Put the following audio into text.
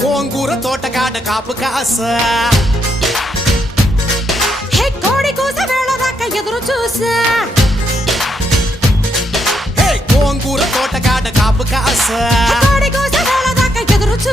గోంగూర తోటకాడ కాపు కాస కోడి కూస వేళ దాకా ఎదురు చూసా గోంగూర తోటకాడ కాపు కాస కోడి కూస వేళ దాకా ఎదురు చూసా